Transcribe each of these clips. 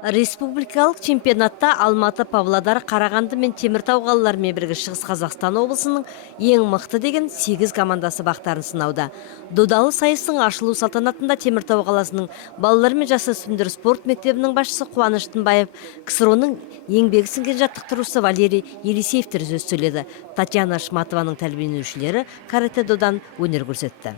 Республикалық чемпионатта Алматы, Павлодар, Қарағанды мен Теміртау қалаларымен бірге Шығыс Қазақстан облысының ең мықты деген 8 командасы бақтарын сынауда. Додалы сайыстың ашылу салтанатында Теміртау қаласының балалар мен жасөспірімдер спорт мектебінің басшысы Қуаныш Тынбаев, КСРО-ның еңбегі сіңген жаттықтырушысы Валерий Елисеевтер сөз сөйледі. Татьяна Шматованың тәрбиеленушілері каратэ-додан өнер көрсетті.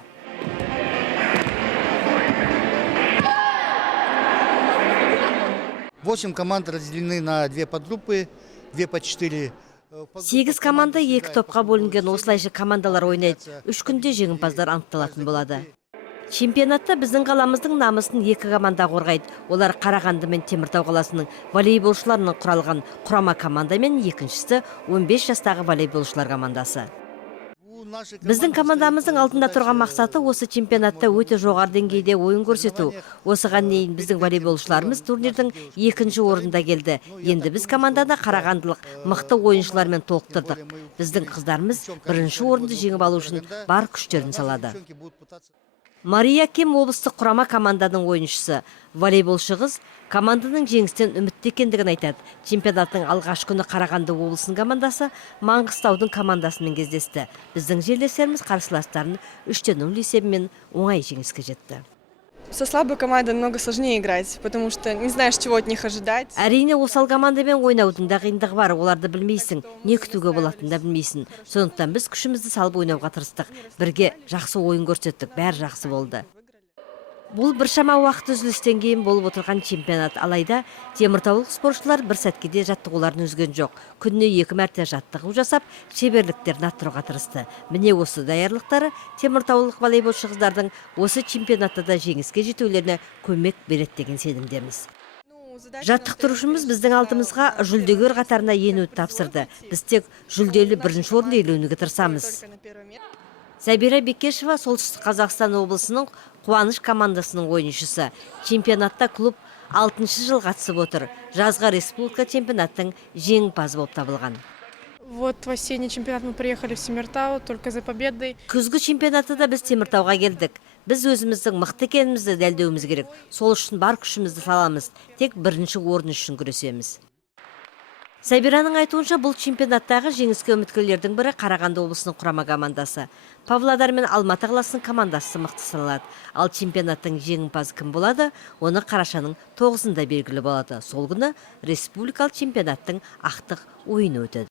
8 команд разделены на 2 подгруппы, 2 по 4. 8 команда 2 топқа бөлінген, осылайша командалар ойнайды. 3 күнде жеңімпаздар анықталатын болады. Чемпионатта біздің қаламыздың намысын 2 команда қорғайды. Олар Қарағанды мен Теміртау қаласының волейболшыларынан құралған құрама команда мен екіншісі 15 жастағы волейболшылар командасы. Біздің командамыздың алдында тұрған мақсаты осы чемпионатта өте жоғары деңгейде ойын көрсету. Осыған дейін біздің волейболшыларымыз турнирдің 2-ші орында келді. Енді біз командада қарағандылық мықты ойыншылармен толықтырдық. Біздің қыздарымыз 1-ші орынды жеңіп алу үшін бар күштерін салады. Мария Кем облыстық құрама команданың ойыншысы. Волейболшы қыз команданың жеңістен үмітті екендігін айтады. Чемпионаттың алғашқы күні Қарағанды облысының командасы Маңғыстаудың командасымен кездесті. Біздің жерлестеріміз қарсыластарын 3-0 есебімен оңай жеңіске жетті. Со слабой командой намного сложнее играть, потому что не знаешь, чего от них ожидать. Әрине, осал командамен ойнаудың да қиындығы бар. Оларды білмейсің, не күтуге болатынын да білмейсің. Сондықтан біз күшімізді салып ойнауға тырыстық. Бірге жақсы ойын көрсеттік, бәрі жақсы болды. Бұл біршама уақыт үзілістен кейін болып отырған чемпионат. Алайда теміртаулық спортшылар бір сәтке де жаттығуларын үзген жоқ. Күніне 2 мәрте жаттығу жасап, шеберліктерін арттыруға тырысты. Міне осы даярлықтары теміртаулық волейболшы қыздардың осы чемпионатта да жеңіске жетулеріне көмек береді деген сенімдеміз. Жаттықтырушымыз біздің алдымызға жүлдегер қатарына енуді тапсырды. Біз тек жүлделі 1-ші орынды иеленуге тырысамыз. Сәбира Бекешева Солтүстік Қазақстан облысының Қуаныш командасының ойыншысы. Чемпионатта клуб 6-ші жыл қатысып отыр. Жазғы республика чемпионаттың жеңімпазы болып табылған. Вот в осенний чемпионат мы приехали в Темиртау только за победой. Күзгі чемпионатта да біз Теміртауға келдік. Біз өзіміздің мықты екенімізді дәлелдеуіміз керек. Сол үшін бар күшімізді саламыз. Тек 1-ші орын үшін күресеміз. Сәбираның айтуынша, бұл чемпионаттағы жеңіске үміткерлердің бірі Қарағанды облысының құрама командасы. Павлодар мен Алматы қаласының командасы мықты саналады. Ал чемпионаттың жеңімпазы кім болады? Оны қарашаның 9-ында белгілі болады. Сол күні республикалық чемпионаттың ақтық ойыны өтеді.